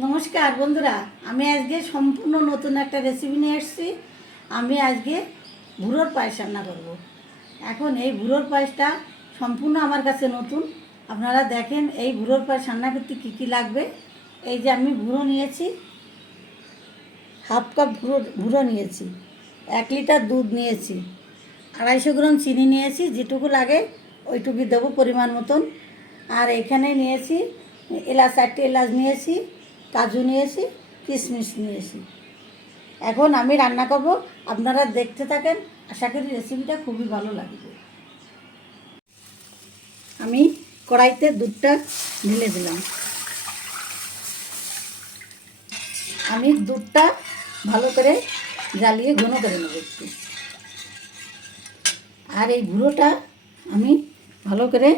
নমস্কার বন্ধুরা, আমি আজকে সম্পূর্ণ নতুন একটা রেসিপি নিয়ে এসেছি। আমি আজকে ভুড়োর পায়েস রান্না করব। এখন এই ভুড়োর পায়েসটা সম্পূর্ণ আমার কাছে নতুন। আপনারা দেখেন এই ভুড়োর পায়েস রান্না করতে কী কী লাগবে। এই যে আমি ভুড়ো নিয়েছি, হাফ কাপ ভুড়ো ভুড়ো নিয়েছি, এক লিটার দুধ নিয়েছি, আড়াইশো গ্রাম চিনি নিয়েছি, যেটুকু লাগে ওইটুকু দেবো পরিমাণ মতন। আর এখানে নিয়েছি এলাচ, চারটে এলাচ নিয়েছি কাজু নিয়েছি কিশমিশ নিয়েছি এখন আমি রান্না করব। আপনারা দেখতে থাকেন। আশা করি রেসিপিটা খুবই ভালো লাগবে। আমি কড়াইতে দুধটা ঢেলে দিলাম। আমি দুধটা ভালো করে জ্বালিয়ে ঘন করে নেব আর এই গুঁড়োটা আমি ভালো করে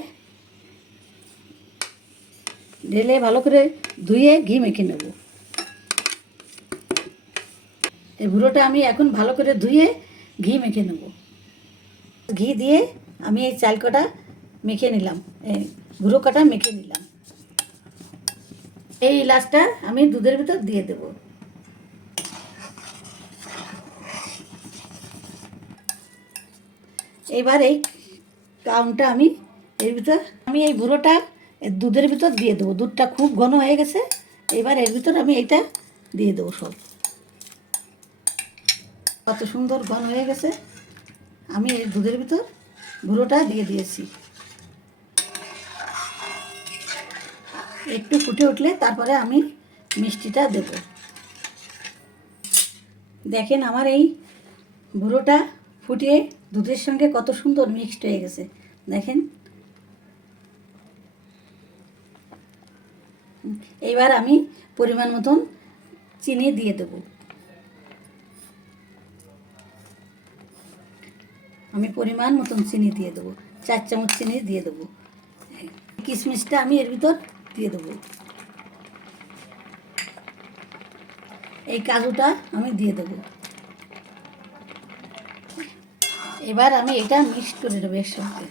ঢেলে ভালো করে ধুয়ে ঘি মেখে নেব। এই গুঁড়োটা আমি এখন ভালো করে ধুয়ে ঘি মেখে নেব। ঘি দিয়ে আমি এই চাল কটা মেখে নিলাম, এই গুঁড়ো কটা মেখে নিলাম। এই ইলাচটা আমি দুধের ভিতর দিয়ে দেব। এবার এই কাউনটা আমি এর ভিতর, আমি এই গুঁড়োটা দুধের ভিতর দিয়ে দেবো। দুধটা খুব ঘন হয়ে গেছে। এবার এর ভিতর আমি এইটা দিয়ে দেবো সব। কত সুন্দর ঘন হয়ে গেছে। আমি এই দুধের ভিতর গুঁড়োটা দিয়ে দিয়েছি। একটু ফুটে উঠলে তারপরে আমি মিষ্টিটা দেব। দেখেন আমার এই গুঁড়োটা ফুটিয়ে দুধের সঙ্গে কত সুন্দর মিক্সড হয়ে গেছে। দেখেন। এইবার আমি পরিমাণ মতন চিনি দিয়ে দেব। আমি পরিমাণ মতন চিনি দিয়ে দেবো। চার চামচ চিনি দিয়ে দেবো। কিশমিশটা আমি এর ভিতর দিয়ে দেবো। এই কাজুটা আমি দিয়ে দেবো। এবার আমি এটা মিক্স করে দেবো এর সঙ্গে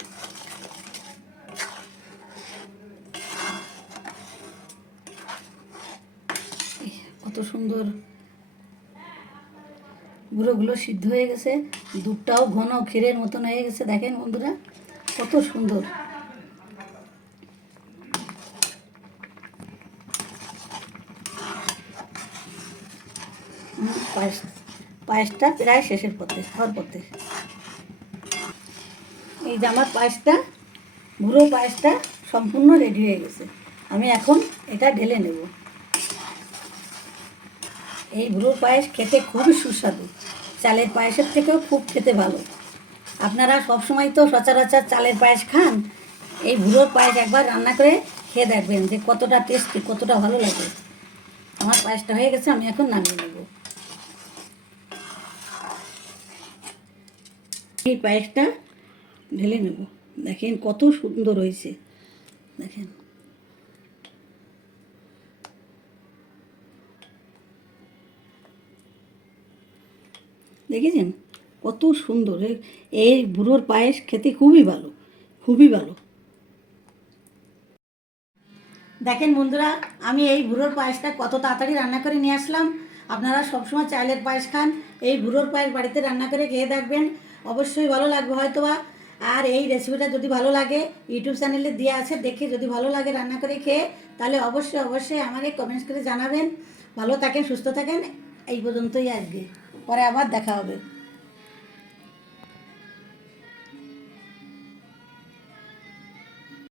কত সুন্দর গুঁড়োগুলো সিদ্ধ হয়ে গেছে। দুধটাও ঘন ক্ষীরের মতন হয়ে গেছে। দেখেন বন্ধুরা, কত সুন্দর। পায়েস, পায়েসটা প্রায় শেষের পথে হওয়ার পথে। এই যে আমার পায়েসটা, গুঁড়ো পায়েসটা সম্পূর্ণ রেডি হয়ে গেছে। আমি এখন এটা ঢেলে নেব। এই গুঁড়ো পায়েস খেতে খুবই সুস্বাদু। চালের পায়েসের থেকেও খুব খেতে ভালো। আপনারা সবসময় তো সচরাচর চালের পায়েস খান। এই গুঁড়োর পায়েস একবার রান্না করে খেয়ে দেখবেন যে কতটা টেস্টি কতটা ভালো লাগে। আমার পায়েসটা হয়ে গেছে, আমি এখন নামিয়ে নেব। এই পায়েসটা ঢেলে নেব। দেখেন কত সুন্দর হয়েছে। দেখেন। দেখেছেন? কত সুন্দর। এই বুড়োর পায়েস খেতে খুবই ভালো খুবই ভালো। দেখেন বন্ধুরা, আমি এই বুড়োর পায়েসটা কত তাড়াতাড়ি রান্না করে নিয়ে আসলাম। আপনারা সবসময় চালের পায়েস খান, এই বুড়োর পায়েস বাড়িতে রান্না করে খেয়ে দেখবেন। অবশ্যই ভালো লাগবে হয়তোবা। আর এই রেসিপিটা যদি ভালো লাগে, ইউটিউব চ্যানেলে দিয়ে আছে, দেখে যদি ভালো লাগে রান্না করে খেয়ে, তাহলে অবশ্যই অবশ্যই আমাকে কমেন্টস করে জানাবেন। ভালো থাকেন, সুস্থ থাকেন, এই পর্যন্তই আজকে। পরে আবার দেখা হবে।